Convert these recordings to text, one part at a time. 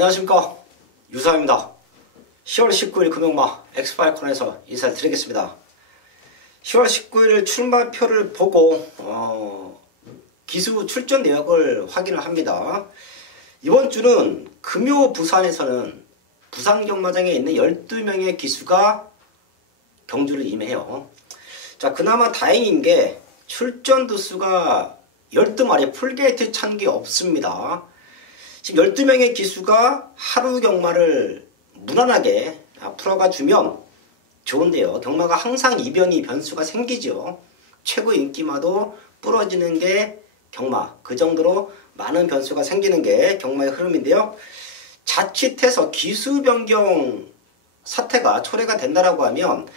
안녕하십니까, 유사입니다. 10월 19일 금요일마 엑스파일콘에서 인사를 드리겠습니다. 10월 19일 출마표를 보고 기수 출전 내역을 확인을 합니다. 이번 주는 금요 부산에서는 부산 경마장에 있는 12명의 기수가 경주를 임해요. 자, 그나마 다행인 게 출전 두수가 12마리 풀게이트 찬 게 없습니다. 지금 12명의 기수가 하루 경마를 무난하게 풀어가 주면 좋은데요. 경마가 항상 이변이 변수가 생기죠. 최고 인기마도 부러지는 게 경마. 그 정도로 많은 변수가 생기는 게 경마의 흐름인데요. 자칫해서 기수 변경 사태가 초래가 된다라고 하면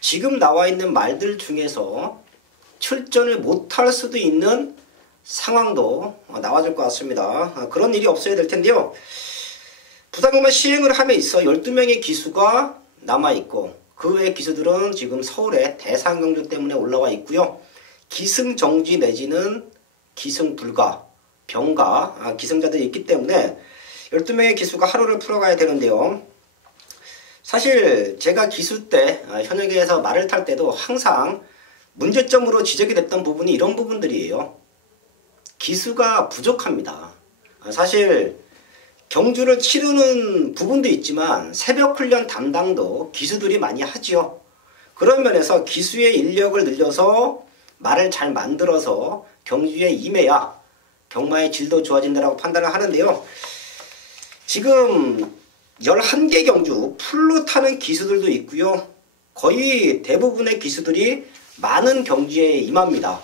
지금 나와 있는 말들 중에서 출전을 못할 수도 있는 상황도 나와줄 것 같습니다. 그런 일이 없어야 될 텐데요. 부산경마 시행을 함에 있어 12명의 기수가 남아있고 그 외 기수들은 지금 서울에 대상경주 때문에 올라와 있고요. 기승정지 내지는 기승불가, 병가 기승자들이 있기 때문에 12명의 기수가 하루를 풀어가야 되는데요. 사실 제가 기수 때 현역에서 말을 탈 때도 항상 문제점으로 지적이 됐던 부분이 이런 부분들이에요. 기수가 부족합니다. 사실 경주를 치르는 부분도 있지만 새벽 훈련 담당도 기수들이 많이 하죠. 그런 면에서 기수의 인력을 늘려서 말을 잘 만들어서 경주에 임해야 경마의 질도 좋아진다고 판단을 하는데요. 지금 11개 경주 풀로 타는 기수들도 있고요. 거의 대부분의 기수들이 많은 경주에 임합니다.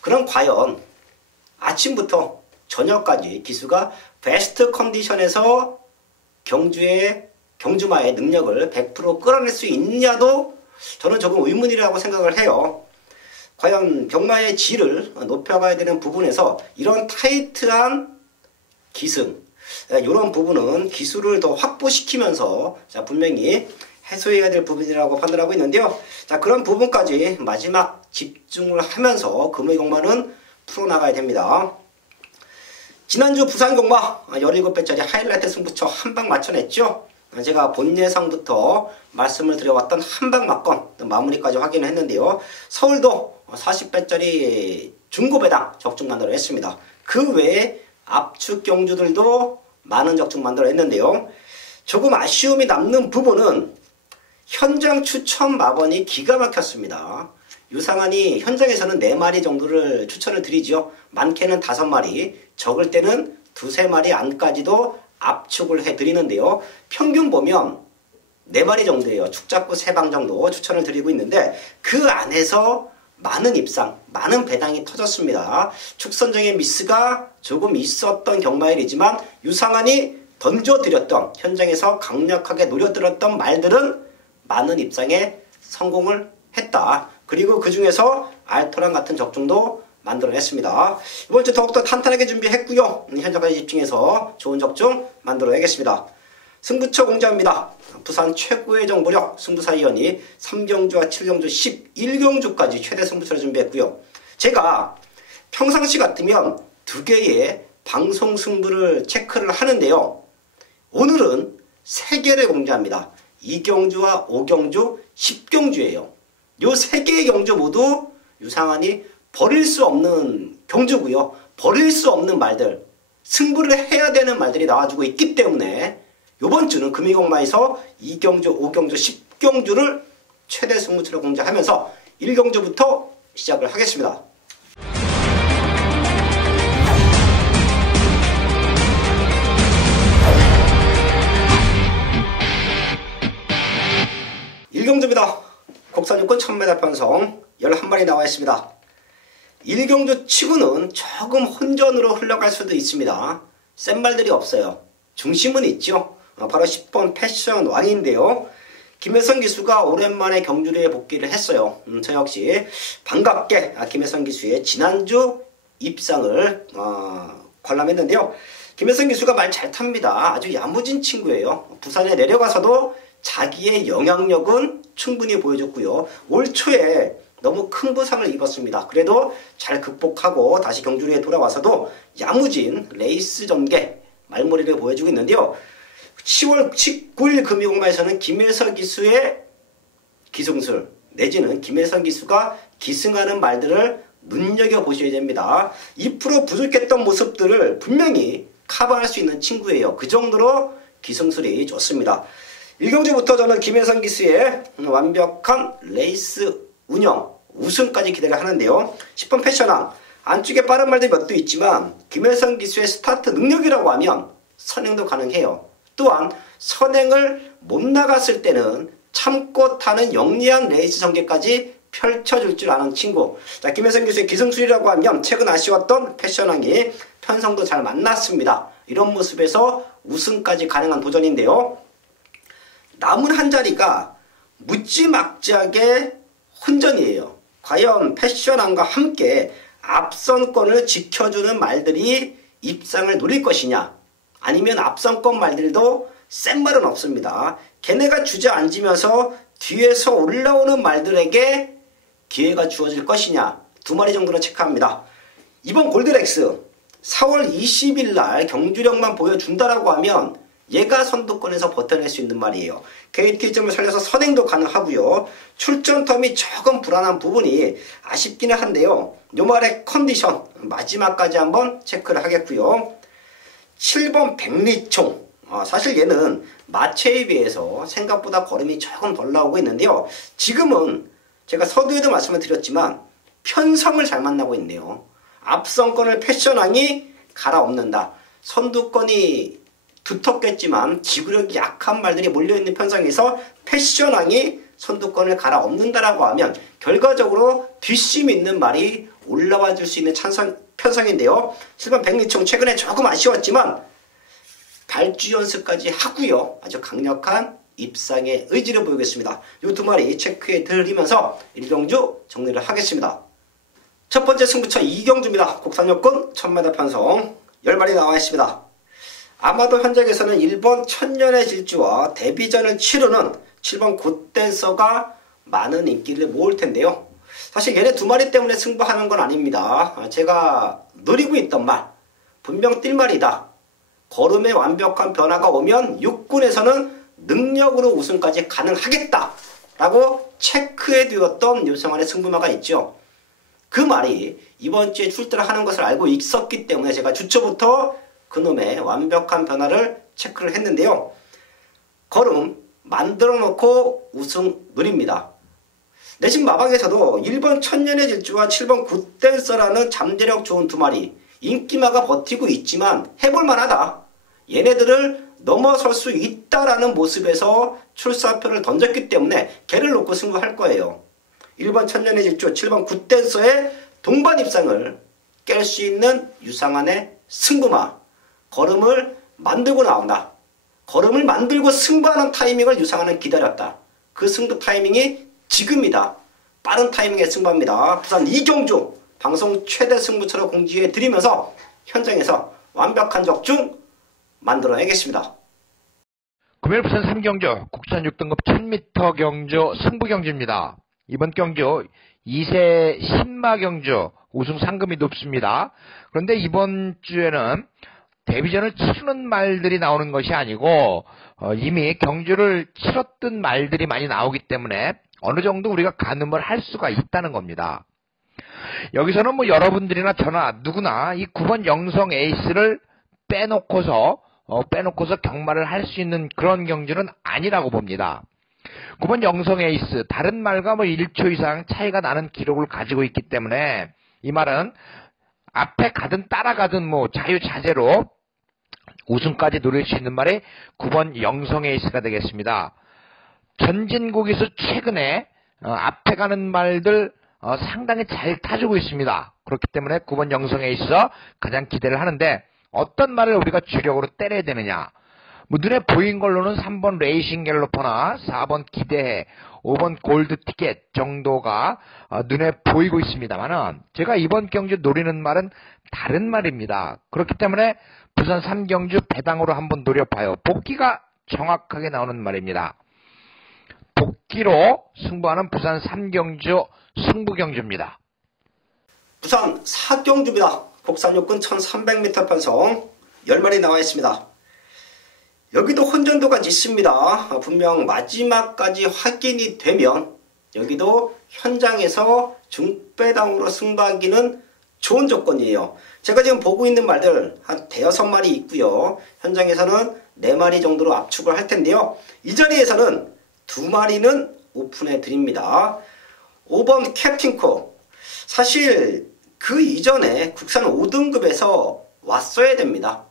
그럼 과연 아침부터 저녁까지 기수가 베스트 컨디션에서 경주마의 능력을 100% 끌어낼 수 있느냐도 저는 조금 의문이라고 생각을 해요. 과연 경마의 질을 높여가야 되는 부분에서 이런 타이트한 기승, 이런 부분은 기술을 더 확보시키면서 분명히 해소해야 될 부분이라고 판단하고 있는데요. 자, 그런 부분까지 마지막 집중을 하면서 금요일 경마는 풀어나가야 됩니다. 지난주 부산 경마 17배짜리 하이라이트 승부처 한방 맞춰냈죠. 제가 본 예상부터 말씀을 드려왔던 한방 맞건 마무리까지 확인을 했는데요. 서울도 40배짜리 중고배당 적중 만들어 했습니다. 그 외에 압축 경주들도 많은 적중 만들어 했는데요. 조금 아쉬움이 남는 부분은 현장 추천 마번이 기가 막혔습니다. 유상한이 현장에서는 4마리 정도를 추천을 드리죠. 많게는 5마리, 적을 때는 2-3마리 안까지도 압축을 해드리는데요. 평균 보면 4마리 정도예요. 축잡고 3방 정도 추천을 드리고 있는데 그 안에서 많은 입상, 많은 배당이 터졌습니다. 축선적인 미스가 조금 있었던 경마일이지만 유상한이 던져드렸던, 현장에서 강력하게 노려들었던 말들은 많은 입상에 성공을 했다. 그리고 그 중에서 알토란 같은 적중도 만들어냈습니다. 이번 주 더욱더 탄탄하게 준비했고요. 현장까지 집중해서 좋은 적중 만들어내겠습니다. 승부처 공지합니다. 부산 최고의 정보력 승부사위원이 3경주와 7경주, 11경주까지 최대 승부처를 준비했고요. 제가 평상시 같으면 2개의 방송 승부를 체크를 하는데요. 오늘은 3개를 공지합니다. 2경주와 5경주, 10경주예요. 이 3개의 경주 모두 유상한이 버릴 수 없는 경주고요. 버릴 수 없는 말들, 승부를 해야 되는 말들이 나와주고 있기 때문에 이번 주는 금이경마에서 2경주, 5경주, 10경주를 최대 승부처로 공지하면서 1경주부터 시작을 하겠습니다. 일경주입니다. 국산육군 1000m 편성 11마리 나와 있습니다. 1경주 치고는 조금 혼전으로 흘러갈 수도 있습니다. 센 말들이 없어요. 중심은 있죠. 바로 10번 패션 왕인데요. 김혜선 기수가 오랜만에 경주리에 복귀를 했어요. 저 역시 반갑게 김혜선 기수의 지난주 입상을 관람했는데요. 김혜선 기수가 말 잘 탑니다. 아주 야무진 친구예요. 부산에 내려가서도 자기의 영향력은 충분히 보여줬고요. 올 초에 너무 큰 부상을 입었습니다. 그래도 잘 극복하고 다시 경주리에 돌아와서도 야무진 레이스 전개 말머리를 보여주고 있는데요. 10월 19일 금이공마에서는 김혜석 기수의 기승술 내지는 김혜석 기수가 기승하는 말들을 눈여겨보셔야 됩니다. 2% 부족했던 모습들을 분명히 커버할 수 있는 친구예요. 그 정도로 기승술이 좋습니다. 1경주부터 저는 김혜석 기수의 완벽한 레이스 운영, 우승까지 기대를 하는데요. 10번 패션왕, 안쪽에 빠른 말들이 몇 도 있지만 김혜석 기수의 스타트 능력이라고 하면 선행도 가능해요. 또한 선행을 못 나갔을 때는 참고 타는 영리한 레이스 전개까지 펼쳐줄 줄 아는 친구. 자, 김혜석 기수의 기승술이라고 하면 최근 아쉬웠던 패션왕이 편성도 잘 만났습니다. 이런 모습에서 우승까지 가능한 도전인데요. 남은 한 자리가 묻지막지하게 혼전이에요. 과연 패션왕과 함께 앞선권을 지켜주는 말들이 입상을 노릴 것이냐, 아니면 앞선권 말들도 센 말은 없습니다. 걔네가 주저앉으면서 뒤에서 올라오는 말들에게 기회가 주어질 것이냐, 두 마리 정도로 체크합니다. 이번 골드렉스 4월 20일 날 경주력만 보여준다라고 하면 얘가 선두권에서 버텨낼 수 있는 말이에요. KT점을 살려서 선행도 가능하고요. 출전 텀이 조금 불안한 부분이 아쉽기는 한데요. 요 말의 컨디션 마지막까지 한번 체크를 하겠고요. 7번 백리총, 사실 얘는 마체에 비해서 생각보다 걸음이 조금 덜 나오고 있는데요. 지금은 제가 서두에도 말씀을 드렸지만 편성을 잘 만나고 있네요. 앞선권을 패션왕이 갈아엎는다. 선두권이 두텁겠지만 지구력이 약한 말들이 몰려있는 편성에서 패션왕이 선두권을 갈아엎는다라고 하면 결과적으로 뒷심 있는 말이 올라와 줄 수 있는 편성인데요. 7번 백리총 최근에 조금 아쉬웠지만 발주 연습까지 하고요. 아주 강력한 입상의 의지를 보이겠습니다. 이 두 마리 체크해 드리면서 1경주 정리를 하겠습니다. 첫 번째 승부처 2경주입니다. 국산여권 1000m 편성 10마리 나와 있습니다. 아마도 현장에서는 1번 천년의 질주와 데뷔전을 치르는 7번 굿댄서가 많은 인기를 모을 텐데요. 사실 얘네 두 마리 때문에 승부하는 건 아닙니다. 제가 노리고 있던 말, 분명 뛸 말이다. 걸음의 완벽한 변화가 오면 6군에서는 능력으로 우승까지 가능하겠다 라고 체크해 두었던 요성환의 승부마가 있죠. 그 말이 이번 주에 출두를 하는 것을 알고 있었기 때문에 제가 주초부터 그놈의 완벽한 변화를 체크를 했는데요. 걸음 만들어 놓고 우승 누립니다. 내신 마방에서도 1번 천년의 질주와 7번 굿댄서라는 잠재력 좋은 두 마리 인기마가 버티고 있지만 해볼 만하다. 얘네들을 넘어설 수 있다라는 모습에서 출사표를 던졌기 때문에 걔를 놓고 승부할 거예요. 1번 천년의 질주, 7번 굿댄서의 동반 입상을 깰 수 있는 유상환의 승부마. 걸음을 만들고 나온다. 걸음을 만들고 승부하는 타이밍을 유상환은 기다렸다. 그 승부 타이밍이 지금이다. 빠른 타이밍의 승부합니다. 부산 이경주 방송 최대 승부처로 공지해 드리면서 현장에서 완벽한 적중 만들어내겠습니다. 금요일 부산 3경주 국산 6등급 1000m 경주 승부 경주입니다. 이번 경주 2세 신마 경주 우승 상금이 높습니다. 그런데 이번 주에는 데뷔전을 치르는 말들이 나오는 것이 아니고 이미 경주를 치렀던 말들이 많이 나오기 때문에 어느 정도 우리가 가늠을 할 수가 있다는 겁니다. 여기서는 뭐 여러분들이나 저나 누구나 이 9번 영성 에이스를 빼놓고서 경마를 할 수 있는 그런 경주는 아니라고 봅니다. 9번 영성 에이스, 다른 말과 1초 이상 차이가 나는 기록을 가지고 있기 때문에 이 말은 앞에 가든 따라가든 자유자재로 우승까지 노릴 수 있는 말이 9번 영성 에이스가 되겠습니다. 전진국에서 최근에 앞에 가는 말들 상당히 잘 타주고 있습니다. 그렇기 때문에 9번 영성 에이스 가장 기대를 하는데 어떤 말을 우리가 주력으로 때려야 되느냐. 눈에 보인 걸로는 3번 레이싱 갤로퍼나 4번 기대해, 5번 골드 티켓 정도가 눈에 보이고 있습니다만은 제가 이번 경주 노리는 말은 다른 말입니다. 그렇기 때문에 부산 3경주 배당으로 한번 노려봐요. 복귀가 정확하게 나오는 말입니다. 복귀로 승부하는 부산 3경주 승부경주입니다. 부산 4경주입니다. 국산육군 1300m 편성 10마리 나와 있습니다. 여기도 혼전도가 짙습니다. 분명 마지막까지 확인이 되면 여기도 현장에서 중배당으로 승부하기는 좋은 조건이에요. 제가 지금 보고 있는 말들 한 5-6마리 있고요. 현장에서는 4마리 정도로 압축을 할 텐데요. 이 자리에서는 2마리는 오픈해 드립니다. 5번 캡틴코. 사실 그 이전에 국산 5등급에서 왔어야 됩니다.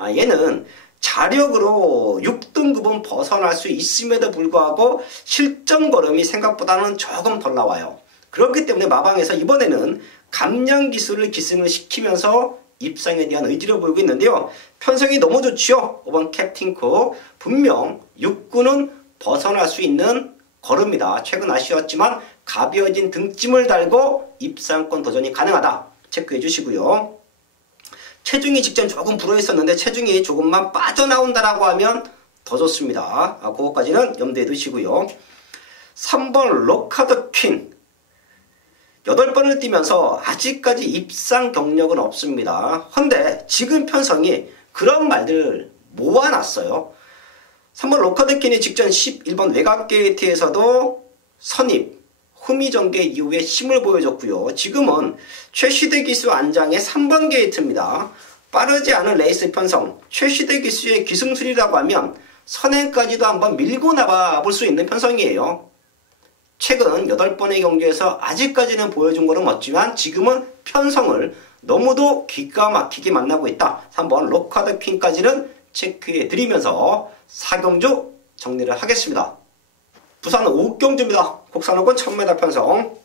얘는 자력으로 6등급은 벗어날 수 있음에도 불구하고 실전 걸음이 생각보다는 조금 덜 나와요. 그렇기 때문에 마방에서 이번에는 감량 기술을 기승을 시키면서 입상에 대한 의지를 보이고 있는데요. 편성이 너무 좋지요. 5번 캡틴코. 분명 6구는 벗어날 수 있는 걸음이다. 최근 아쉬웠지만 가벼워진 등짐을 달고 입상권 도전이 가능하다. 체크해 주시고요. 체중이 직전 조금 불어있었는데 체중이 조금만 빠져나온다라고 하면 더 좋습니다. 그것까지는 염두에 두시고요. 3번 로카드 퀸. 8번을 뛰면서 아직까지 입상 경력은 없습니다. 헌데 지금 편성이 그런 말들을 모아놨어요. 3번 로카드 퀸이 직전 11번 외곽 게이트에서도 선입, 후미전개 이후에 힘을 보여줬고요. 지금은 최시대 기수 안장의 3번 게이트입니다. 빠르지 않은 레이스 편성, 최시대 기수의 기승술이라고 하면 선행까지도 한번 밀고 나가볼 수 있는 편성이에요. 최근 8번의 경기에서 아직까지는 보여준 거는 없지만 지금은 편성을 너무도 기가 막히게 만나고 있다. 3번 로카드 퀸까지는 체크해 드리면서 4경주 정리를 하겠습니다. 부산 5경주입니다. 국산호권 1000m 편성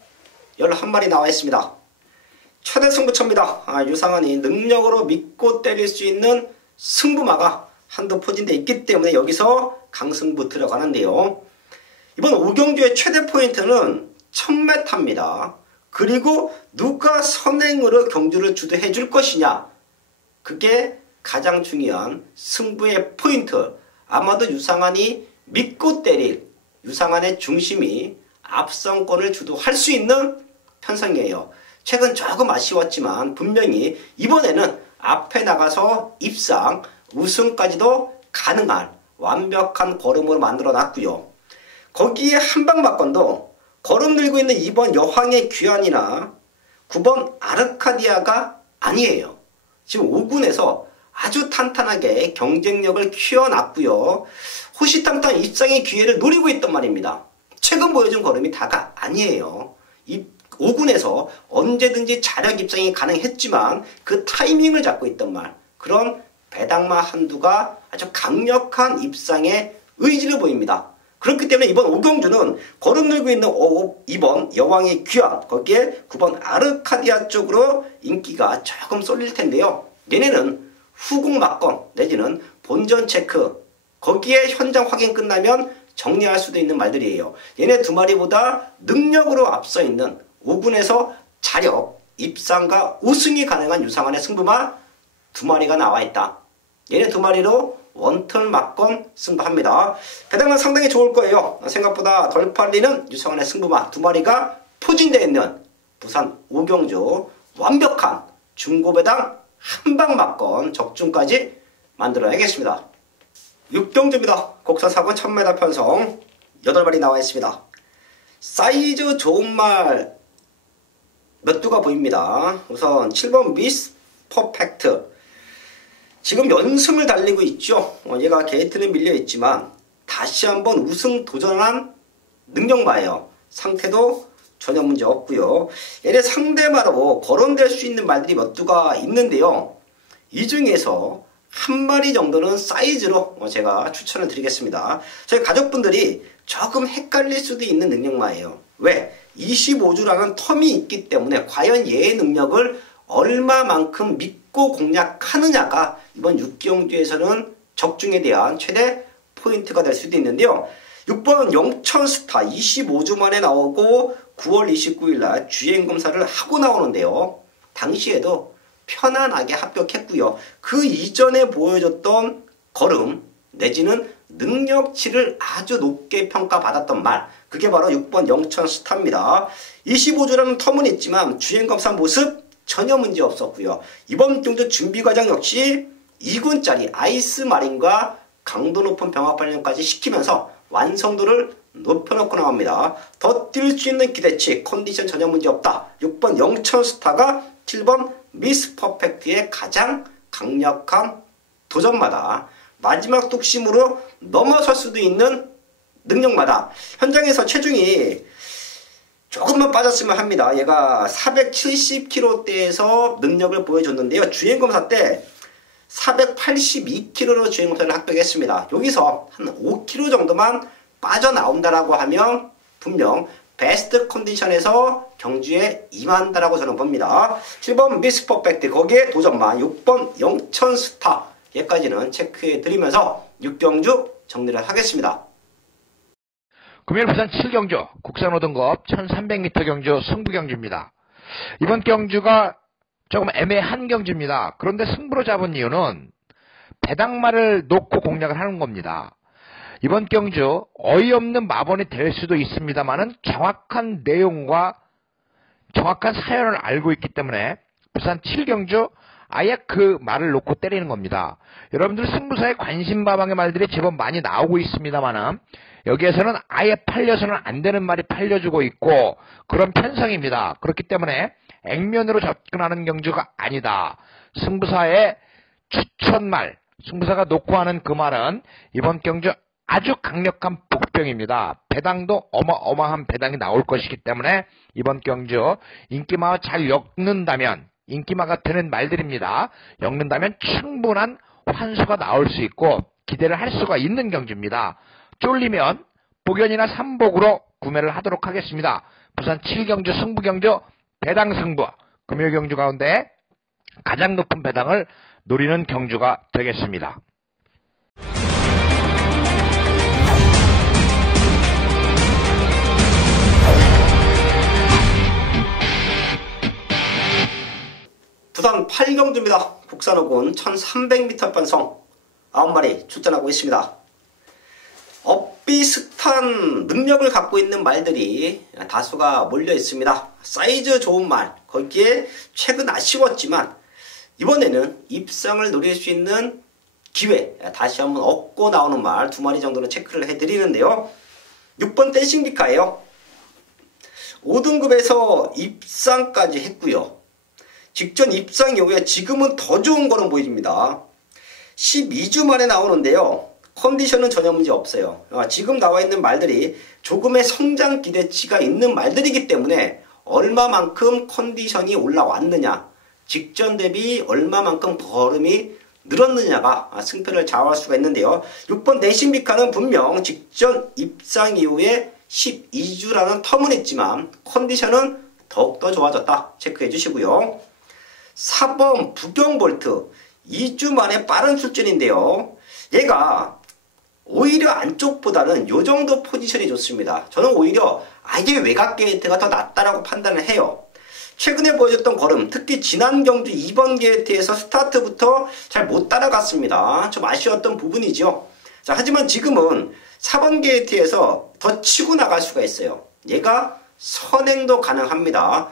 11마리 나와 있습니다. 최대 승부처입니다. 유상한이 능력으로 믿고 때릴 수 있는 승부마가 한두 포진되어 있기 때문에 여기서 강승부 들어가는데요. 이번 5경주의 최대 포인트는 1000m입니다. 그리고 누가 선행으로 경주를 주도해 줄 것이냐. 그게 가장 중요한 승부의 포인트. 아마도 유상한이 믿고 때릴 유상한의 중심이 앞선권을 주도할 수 있는 편성이에요. 최근 조금 아쉬웠지만 분명히 이번에는 앞에 나가서 입상, 우승까지도 가능한 완벽한 걸음으로 만들어 놨고요. 거기에 한방막건도 걸음 들고 있는 2번 여황의 귀환이나 9번 아르카디아가 아니에요. 지금 5군에서 아주 탄탄하게 경쟁력을 키워놨고요. 호시탐탐 입상의 기회를 노리고 있단 말입니다. 최근 보여준 걸음이 다가 아니에요. 이 5군에서 언제든지 자력 입상이 가능했지만 그 타이밍을 잡고 있단 말. 그런 배당마 한두가 아주 강력한 입상의 의지를 보입니다. 그렇기 때문에 이번 5경주는 걸음 들고 있는 2번 여왕의 귀환, 거기에 9번 아르카디아 쪽으로 인기가 조금 쏠릴 텐데요. 얘네는 후궁 막건 내지는 본전 체크, 거기에 현장 확인 끝나면 정리할 수도 있는 말들이에요. 얘네 2마리보다 능력으로 앞서 있는 5군에서 자력, 입상과 우승이 가능한 유상한의 승부마 2마리가 나와 있다. 얘네 2마리로 원턴 막건 승부합니다. 배당은 상당히 좋을 거예요. 생각보다 덜 팔리는 유상한의 승부마 2마리가 포진되어 있는 부산 5경주 완벽한 중고배당 한방 막건 적중까지 만들어야겠습니다. 6경주입니다. 국산사건 1000m 편성 8마리 나와 있습니다. 사이즈 좋은 말 몇 두가 보입니다. 우선 7번 미스 퍼펙트. 지금 연승을 달리고 있죠. 얘가 게이트는 밀려있지만 다시 한번 우승 도전한 능력마예요. 상태도 전혀 문제 없고요. 얘네 상대마로 거론될 수 있는 말들이 몇 두가 있는데요. 이 중에서 한 마리 정도는 사이즈로 제가 추천을 드리겠습니다. 저희 가족분들이 조금 헷갈릴 수도 있는 능력마예요. 왜? 25주라는 텀이 있기 때문에 과연 얘의 능력을 얼마만큼 믿고 공략하느냐가 이번 6경주에서는 적중에 대한 최대 포인트가 될 수도 있는데요. 6번 영천스타 25주 만에 나오고 9월 29일날 주행검사를 하고 나오는데요. 당시에도 편안하게 합격했고요. 그 이전에 보여줬던 걸음 내지는 능력치를 아주 높게 평가받았던 말, 그게 바로 6번 영천스타입니다. 25주라는 텀은 있지만 주행검사 모습 전혀 문제 없었고요. 이번 경주 준비과정 역시 2군짜리 아이스마린과 강도 높은 병합 훈련까지 시키면서 완성도를 높여놓고 나옵니다. 더 뛸 수 있는 기대치, 컨디션 전혀 문제 없다. 6번 영천스타가 7번 미스 퍼펙트의 가장 강력한 도전마다 마지막 뚝심으로 넘어설 수도 있는 능력마다 현장에서 체중이 조금만 빠졌으면 합니다. 얘가 470kg대에서 능력을 보여줬는데요. 주행검사 때 482kg로 주행검사를 합격했습니다. 여기서 한 5kg 정도만 빠져나온다라고 하면 분명 베스트 컨디션에서 경주에 임한다라고 저는 봅니다. 7번 미스 퍼펙트, 거기에 도전만 6번 영천스타, 얘까지는 체크해 드리면서 6경주 정리를 하겠습니다. 금요일 부산 7경주 국산호등급 1300m 경주 승부경주입니다. 이번 경주가 조금 애매한 경주입니다. 그런데 승부로 잡은 이유는 배당말을 놓고 공략을 하는 겁니다. 이번 경주 어이없는 마번이 될 수도 있습니다만은 정확한 내용과 정확한 사연을 알고 있기 때문에 부산 7경주 아예 그 말을 놓고 때리는 겁니다. 여러분들 승부사의 관심바방의 말들이 제법 많이 나오고 있습니다만은 여기에서는 아예 팔려서는 안 되는 말이 팔려주고 있고 그런 편성입니다. 그렇기 때문에 액면으로 접근하는 경주가 아니다. 승부사의 추천말, 승부사가 놓고 하는 그 말은 이번 경주 아주 강력한 복병입니다. 배당도 어마어마한 배당이 나올 것이기 때문에 이번 경주 인기마와 잘 엮는다면, 인기마가 되는 말들입니다. 엮는다면 충분한 환수가 나올 수 있고 기대를 할 수가 있는 경주입니다. 쫄리면 복연이나 삼복으로 구매를 하도록 하겠습니다. 부산 7경주 승부경주 배당 승부, 금요 경주 가운데 가장 높은 배당을 노리는 경주가 되겠습니다. 부산 8경주입니다. 국산호군 1300m 편성 9마리 출전하고 있습니다. 비슷한 능력을 갖고 있는 말들이 다수가 몰려 있습니다. 사이즈 좋은 말, 거기에 최근 아쉬웠지만 이번에는 입상을 노릴 수 있는 기회 다시 한번 얻고 나오는 말 2마리 정도는 체크를 해드리는데요. 6번 댄싱비카예요. 5등급에서 입상까지 했고요. 직전 입상 이후에 지금은 더 좋은 거는 보입니다. 12주 만에 나오는데요. 컨디션은 전혀 문제 없어요. 지금 나와 있는 말들이 조금의 성장 기대치가 있는 말들이기 때문에 얼마만큼 컨디션이 올라왔느냐, 직전 대비 얼마만큼 걸음이 늘었느냐가 승패를 좌우할 수가 있는데요. 6번 댄싱비카는 분명 직전 입상 이후에 12주라는 텀은 있지만 컨디션은 더욱더 좋아졌다. 체크해 주시고요. 4번 부경볼트 2주 만에 빠른 출전인데요. 얘가 오히려 안쪽보다는 요 정도 포지션이 좋습니다. 저는 오히려 아예 외곽 게이트가 더 낫다라고 판단을 해요. 최근에 보여줬던 걸음, 특히 지난 경주 2번 게이트에서 스타트부터 잘 못 따라갔습니다. 좀 아쉬웠던 부분이죠. 자, 하지만 지금은 4번 게이트에서 더 치고 나갈 수가 있어요. 얘가 선행도 가능합니다.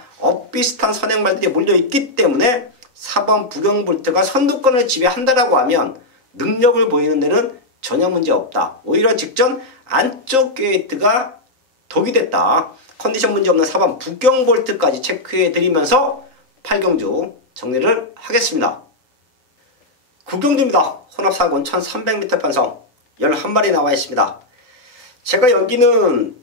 비슷한 선행말들이 몰려있기 때문에 4번 부경볼트가 선두권을 지배한다라고 하면 능력을 보이는 데는 전혀 문제 없다. 오히려 직전 안쪽 게이트가 독이 됐다. 컨디션 문제 없는 4번 부경볼트까지 체크해 드리면서 8경주 정리를 하겠습니다. 9경주입니다. 혼합사군 1300m 편성 11마리 나와 있습니다. 제가 여기는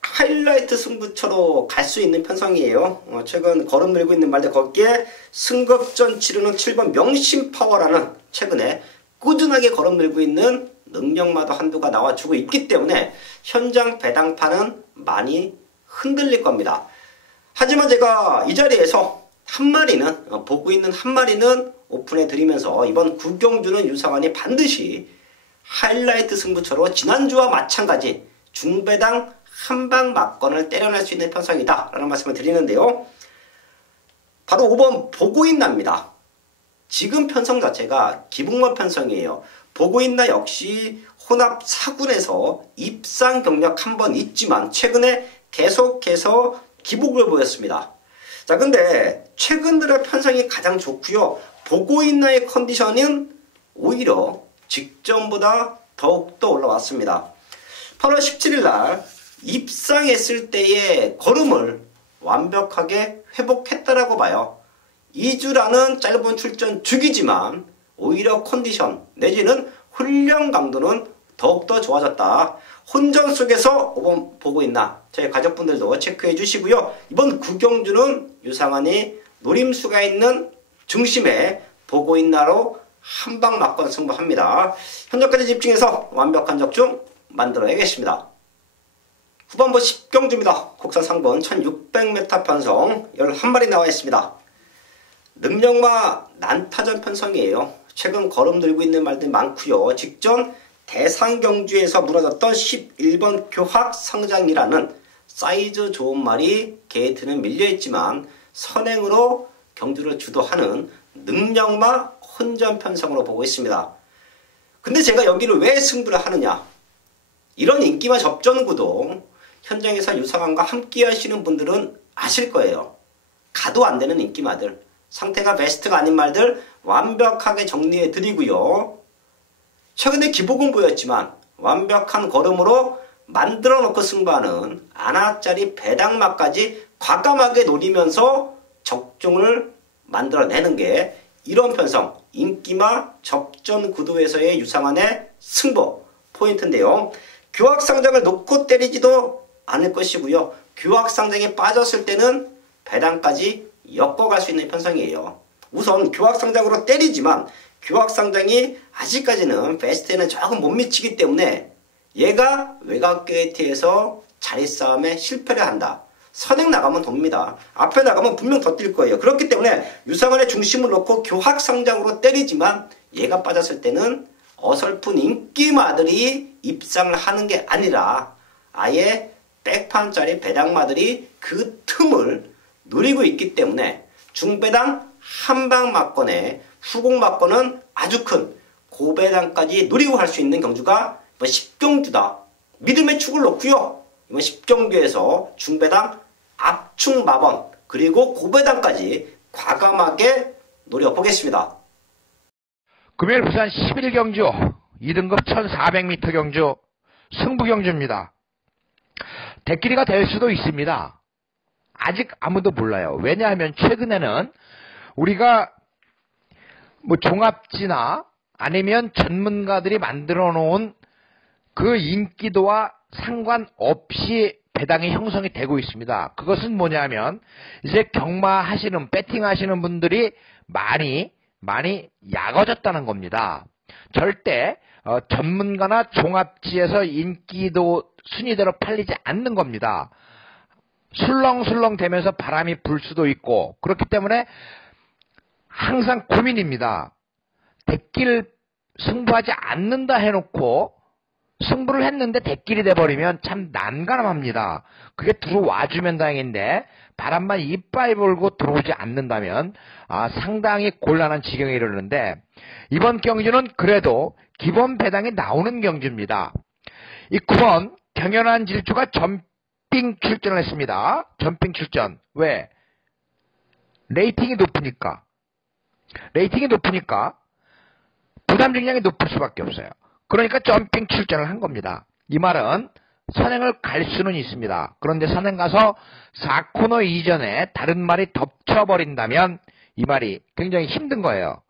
하이라이트 승부처로 갈 수 있는 편성이에요. 최근 걸음 늘고 있는 말들, 거기에 승급전 치르는 7번 명심파워라는 최근에 꾸준하게 걸음 늘고 있는 능력마다 한두가 나와주고 있기 때문에 현장 배당판은 많이 흔들릴 겁니다. 하지만 제가 이 자리에서 한 마리는, 보고 있는 한 마리는 오픈해 드리면서 이번 9경주는 유상환이 반드시 하이라이트 승부처로 지난주와 마찬가지 중배당 한방 막건을 때려낼 수 있는 편성이다 라는 말씀을 드리는데요. 바로 5번 보고있나입니다. 지금 편성 자체가 기북만 편성이에요. 보고있나 역시 혼합 4군에서 입상 경력 한 번 있지만 최근에 계속해서 기복을 보였습니다. 자, 근데 최근 들의 편성이 가장 좋고요. 보고있나의 컨디션은 오히려 직전보다 더욱더 올라왔습니다. 8월 17일 날 입상했을 때의 걸음을 완벽하게 회복했다라고 봐요. 2주라는 짧은 출전 주기지만 오히려 컨디션 내지는 훈련 강도는 더욱더 좋아졌다. 혼전 속에서 5번 보고 있나? 저희 가족분들도 체크해 주시고요. 이번 9경주는 유상환이 노림수가 있는 중심에 보고 있나로 한방 맞건 승부합니다. 현재까지 집중해서 완벽한 적중 만들어야겠습니다. 후반부 10경주입니다. 국산 상번 1600m 편성 11마리 나와 있습니다. 능력마 난타전 편성이에요. 최근 거름 들고 있는 말들이 많고요. 직전 대상경주에서 무너졌던 11번 교학상장이라는 사이즈 좋은 말이 게이트는 밀려있지만 선행으로 경주를 주도하는 능력마 혼전 편성으로 보고 있습니다. 근데 제가 여기를 왜 승부를 하느냐? 이런 인기마 접전구도 현장에서 유상환과 함께 하시는 분들은 아실 거예요. 가도 안 되는 인기마들, 상태가 베스트가 아닌 말들 완벽하게 정리해 드리고요. 최근에 기복은 보였지만 완벽한 걸음으로 만들어 놓고 승부하는 아나짜리 배당마까지 과감하게 노리면서 적중을 만들어내는 게 이런 편성, 인기마 접전 구도에서의 유상환의 승부 포인트인데요. 교학상장을 놓고 때리지도 않을 것이고요. 교학상장에 빠졌을 때는 배당까지 엮어갈 수 있는 편성이에요. 우선 교학상장으로 때리지만 교학상장이 아직까지는 베스트에는 조금 못 미치기 때문에 얘가 외곽 게이트에서 자리 싸움에 실패를 한다. 선행 나가면 돕니다. 앞에 나가면 분명 더 뛸 거예요. 그렇기 때문에 유상환의 중심을 놓고 교학상장으로 때리지만 얘가 빠졌을 때는 어설픈 인기마들이 입상을 하는 게 아니라 아예 백판짜리 배당마들이 그 틈을 노리고 있기 때문에 중배당 한방 맞건에 후공 맞건은 아주 큰 고배당까지 노리고 할 수 있는 경주가 이번 10경주다. 믿음의 축을 놓고요. 이번 10경주에서 중배당 압축 마번 그리고 고배당까지 과감하게 노려보겠습니다. 금요일 부산 11경주 2등급 1400m 경주 승부경주입니다. 대끼리가 될 수도 있습니다. 아직 아무도 몰라요. 왜냐하면 최근에는 우리가 뭐 종합지나 아니면 전문가들이 만들어 놓은 그 인기도와 상관없이 배당이 형성이 되고 있습니다. 그것은 뭐냐면 이제 경마하시는 배팅하시는 분들이 많이 약어졌다는 겁니다. 절대 전문가나 종합지에서 인기도 순위대로 팔리지 않는 겁니다. 술렁술렁 되면서 바람이 불 수도 있고 그렇기 때문에 항상 고민입니다. 대길 승부하지 않는다 해놓고 승부를 했는데 대길이 돼버리면 참 난감합니다. 그게 들어와주면 다행인데 바람만 이빨 불고 들어오지 않는다면 상당히 곤란한 지경에 이르는데 이번 경주는 그래도 기본 배당이 나오는 경주입니다. 이 9번 경연한 질주가 점핑 출전을 했습니다. 점핑 출전. 왜? 레이팅이 높으니까. 레이팅이 높으니까 부담 증량이 높을 수밖에 없어요. 그러니까 점핑 출전을 한 겁니다. 이 말은 선행을 갈 수는 있습니다. 그런데 선행 가서 4코너 이전에 다른 말이 덮쳐버린다면 이 말이 굉장히 힘든 거예요.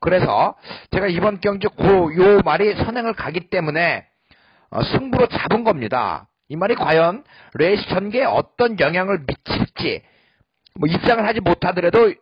그래서 제가 이번 경주 요 말이 선행을 가기 때문에 승부로 잡은 겁니다. 이 말이 과연 레이스 전개에 어떤 영향을 미칠지 뭐 입상을 하지 못하더라도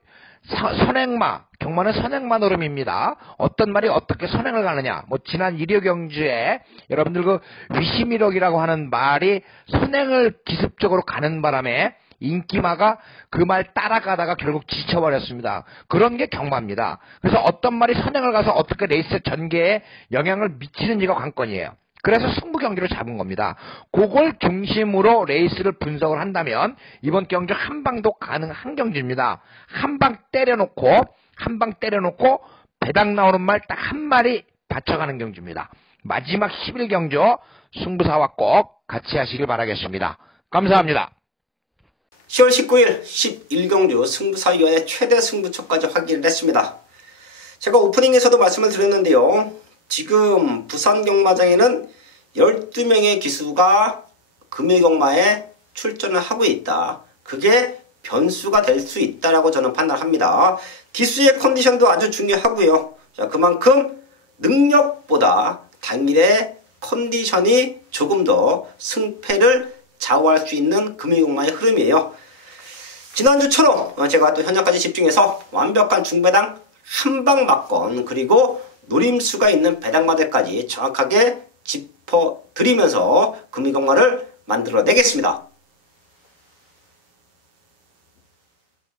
선행마, 경마는 선행마 노름입니다. 어떤 말이 어떻게 선행을 가느냐. 뭐 지난 1호 경주에 여러분들 그 위시미력이라고 하는 말이 선행을 기습적으로 가는 바람에 인기마가 그 말 따라가다가 결국 지쳐버렸습니다. 그런 게 경마입니다. 그래서 어떤 말이 선행을 가서 어떻게 레이스 전개에 영향을 미치는지가 관건이에요. 그래서 승부 경기로 잡은 겁니다. 그걸 중심으로 레이스를 분석을 한다면 이번 경주 한 방도 가능한 경주입니다. 한 방 때려놓고 배당 나오는 말 딱 한 마리 받쳐가는 경주입니다. 마지막 11경주 승부사와 꼭 같이 하시길 바라겠습니다. 감사합니다. 10월 19일 11경주 승부사위원회 최대 승부처까지 확인을 했습니다. 제가 오프닝에서도 말씀을 드렸는데요. 지금 부산 경마장에는 12명의 기수가 금일경마에 출전을 하고 있다. 그게 변수가 될 수 있다라고 저는 판단합니다. 기수의 컨디션도 아주 중요하고요. 자, 그만큼 능력보다 당일의 컨디션이 조금 더 승패를 좌우할 수 있는 금일경마의 흐름이에요. 지난주처럼 제가 또 현장까지 집중해서 완벽한 중배당 한방막건 그리고 노림수가 있는 배당마대까지 정확하게 짚어드리면서 금일경마를 만들어내겠습니다.